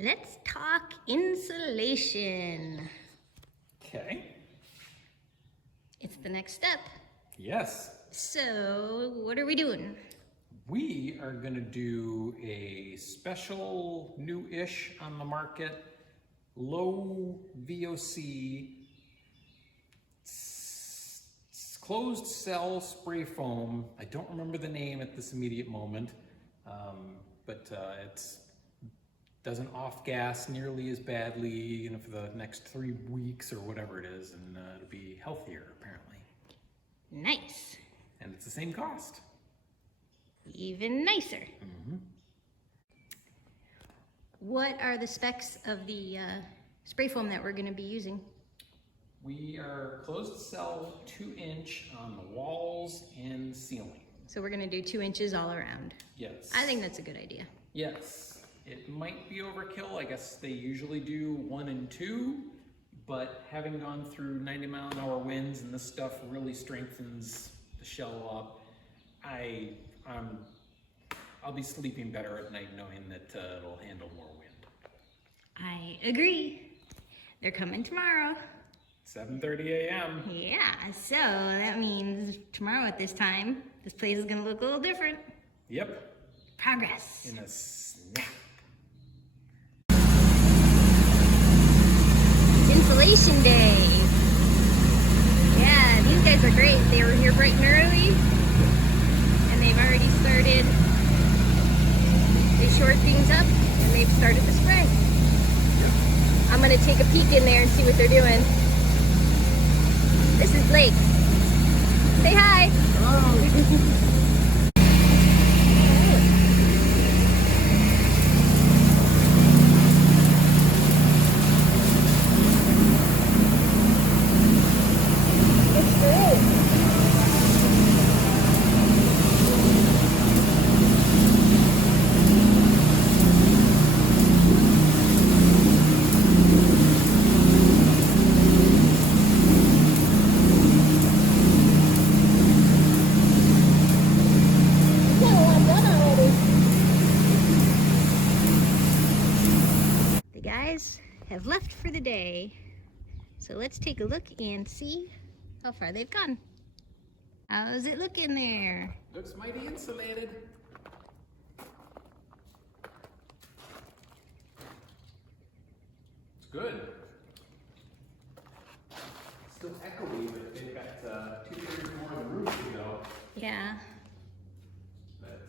Let's talk insulation. Okay. It's the next step. Yes. So, what are we doing? We are going to do a special new-ish on the market, low-VOC closed cell spray foam. I don't remember the name at this immediate moment, but it doesn't off-gas nearly as badly, for the next 3 weeks or whatever it is, and it'll be healthier apparently. Nice. And it's the same cost. Even nicer. Mm-hmm. What are the specs of the spray foam that we're going to be using? We are closed cell 2-inch on the walls and ceiling. So we're going to do 2 inches all around. Yes. I think that's a good idea. Yes. It might be overkill. I guess they usually do 1 and 2, but having gone through 90-mile-an-hour winds and this stuff really strengthens the shell up, I'll be sleeping better at night knowing that it'll handle more wind. I agree. They're coming tomorrow. 7:30 a.m. Yeah, so that means tomorrow at this time, this place is going to look a little different. Yep. Progress. In a snap. Insulation day. Yeah, these guys are great. They were here bright and early, and they've already started. They shored things up, and they've started to spray. I'm gonna take a peek in there and see what they're doing. This is Blake. Say hi. Hello. Have left for the day. So let's take a look and see how far they've gone. How's it looking there? Looks mighty insulated. It's good. Still echoey, but they've got 2/3 more of the roof to go. Yeah. But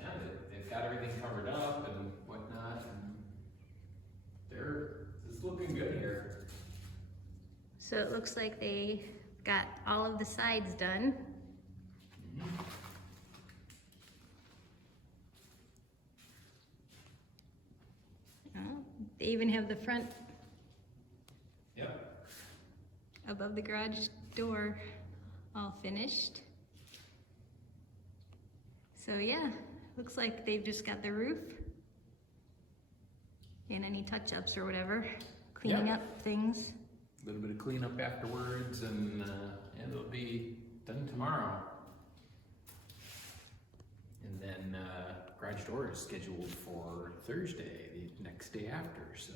yeah, they've got everything covered up and whatnot. And it's looking good here. So it looks like they got all of the sides done. Mm-hmm. Oh, they even have the front Yep. above the garage door all finished. So yeah, looks like they've just got the roof and any touch-ups or whatever, cleaning up things. A little bit of cleanup afterwards, and it'll be done tomorrow. And then garage door is scheduled for Thursday, the next day after. So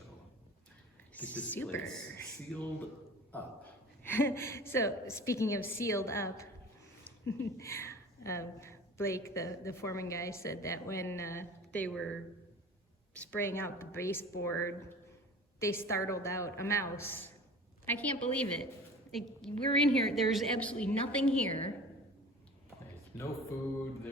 get this place sealed up. So speaking of sealed up, Blake, the foreman guy, said that when they were spraying out the baseboard, they startled out a mouse. I can't believe it. We're in here, there's absolutely nothing here. There's no food,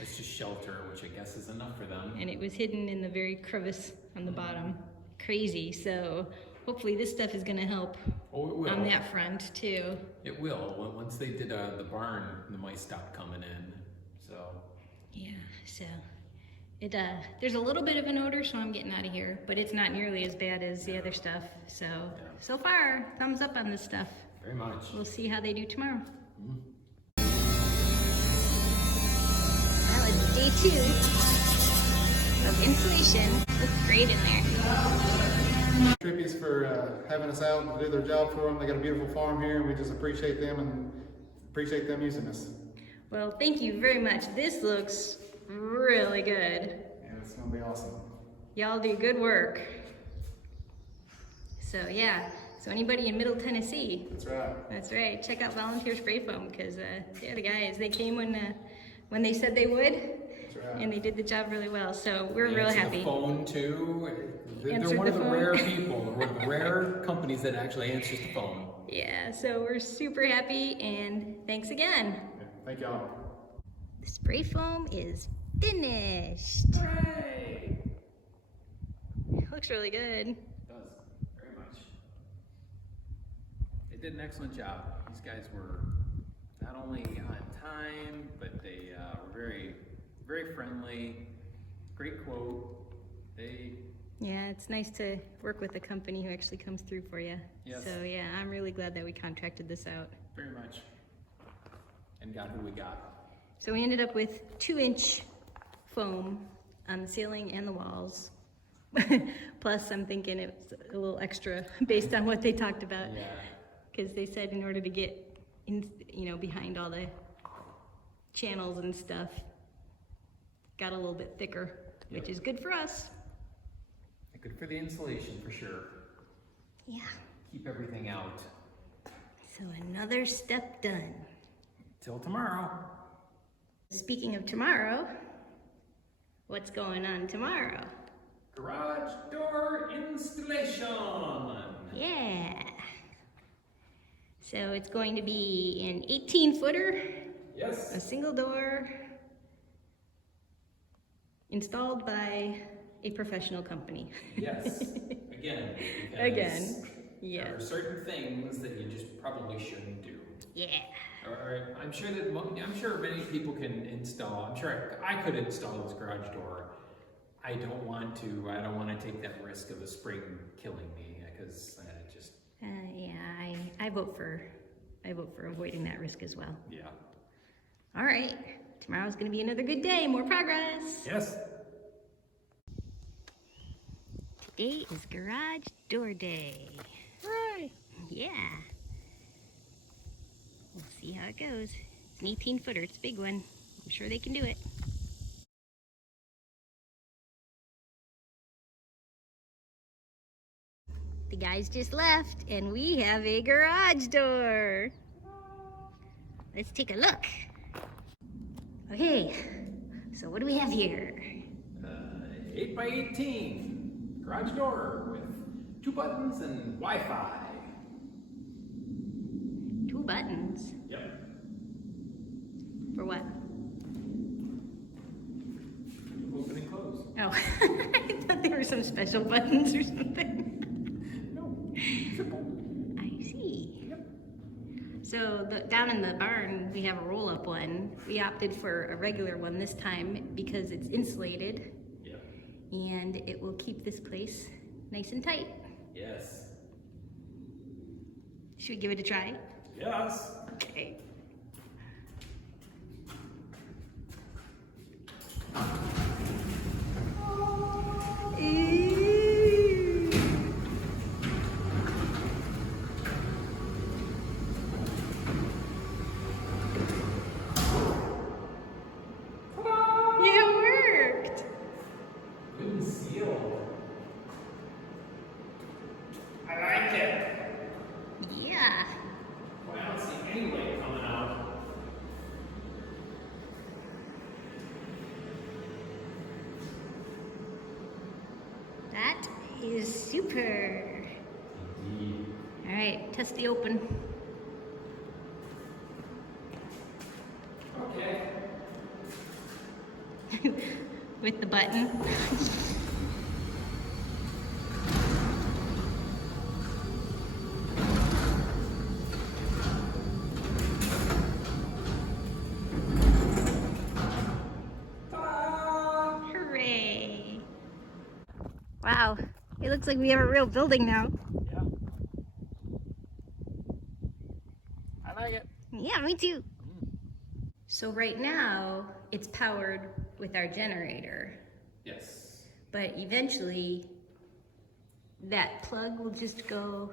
it's just shelter, which I guess is enough for them. And it was hidden in the very crevice on the bottom. Crazy, so hopefully this stuff is gonna help on that front too. It will. Once they did the barn, the mice stopped coming in, so. Yeah, so. There's a little bit of an odor, so I'm getting out of here, but it's not nearly as bad as the other stuff. So, so far, thumbs up on this stuff. Very much. We'll see how they do tomorrow. Mm-hmm. Well, it's day 2 of insulation. Looks great in there. Trippies for having us out to do their job for them. They got a beautiful farm here, and we just appreciate them and appreciate them using us. Well, thank you very much. This looks really good. Yeah, It's gonna be awesome. Y'all do good work. So yeah, so anybody in Middle Tennessee, That's right. that's right, check out Volunteer Spray Foam, because yeah, the guys, they came when they said they would, That's right. and they did the job really well, so we're real Answer happy. the phone too. They're Answered one of the the phone. rare people, one of the rare companies that actually answers the phone. Yeah, so we're super happy, and thanks again. Yeah, thank y'all. The spray foam is finished. Hooray! Looks really good. It does, very much. They did an excellent job. These guys were not only on time, but they were very, very friendly. Great quote. Yeah, it's nice to work with a company who actually comes through for you. Yes. So yeah, I'm really glad that we contracted this out. Very much. And got who we got. So we ended up with 2-inch foam on the ceiling and the walls. Plus, I'm thinking it's a little extra based on what they talked about. Yeah. Because they said in order to get in, behind all the channels and stuff, got a little bit thicker, which Yep. is good for us. Good for the insulation, for sure. Yeah. Keep everything out. So another step done. Till tomorrow. Speaking of tomorrow, what's going on tomorrow? Garage door installation. Yeah. So it's going to be an 18-footer, a Yes. single door, installed by a professional company. Yes. Again. because Again. There are Yeah. certain things that you just probably shouldn't do. Yeah. Or I'm sure that I'm sure many people can install. I'm sure I could install this garage door. I don't want to take that risk of a spring killing me because I just. Yeah. I vote for avoiding that risk as well. Yeah. All right. Tomorrow's going to be another good day. More progress. Yes. Today is garage door day. Hooray! Yeah. We'll see how it goes. It's an 18-footer. It's a big one. I'm sure they can do it. The guys just left, and we have a garage door. Let's take a look. Okay, so what do we have here? 8 by 18 garage door with 2 buttons and Wi-Fi. 2 buttons. Yep. For what? Open and close. Oh, I thought there were some special buttons or something. No. Simple. I see. Yep. So down in the barn, we have a roll-up one. We opted for a regular one this time because it's insulated Yep. and it will keep this place nice and tight. Yes. Should we give it a try? Yes. Okay. Ooh. It worked. Good and sealed. I like it. Yeah. Boy, I don't see any light coming out. That is super. Indeed. All right, test the open. Okay. With the button. Hooray. Wow, it looks like we have a real building now. Yeah. I like it. Yeah, me too. So right now, it's powered with our generator, Yes. but eventually that plug will just go.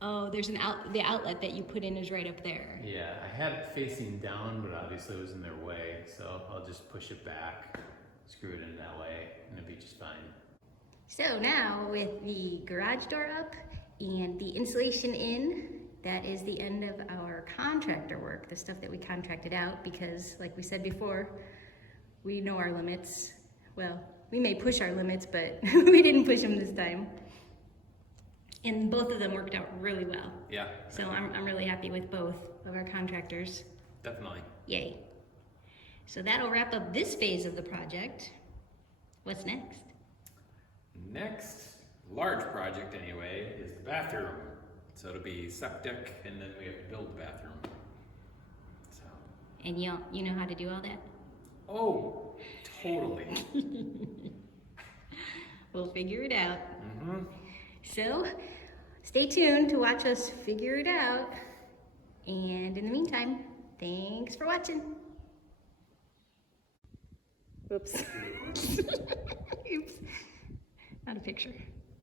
Oh, there's the outlet that you put in is right up there. Yeah, I had it facing down, but obviously it was in their way, so I'll just push it back, screw it in So now with the garage door up and the insulation in, that is the end of our contractor work, the stuff that we contracted out, because like we said before, we know our limits. Well, we may push our limits, but we didn't push them this time. And both of them worked out really well. Yeah. So I'm really happy with both of our contractors. Definitely. Yay. So that'll wrap up this phase of the project. What's next? Next large project anyway is the bathroom. So it'll be septic and then we have to build the bathroom. So. And you know how to do all that? Oh, totally. We'll figure it out. Mm-hmm. So stay tuned to watch us figure it out. And in the meantime, thanks for watching. Oops. Oops. Not a picture.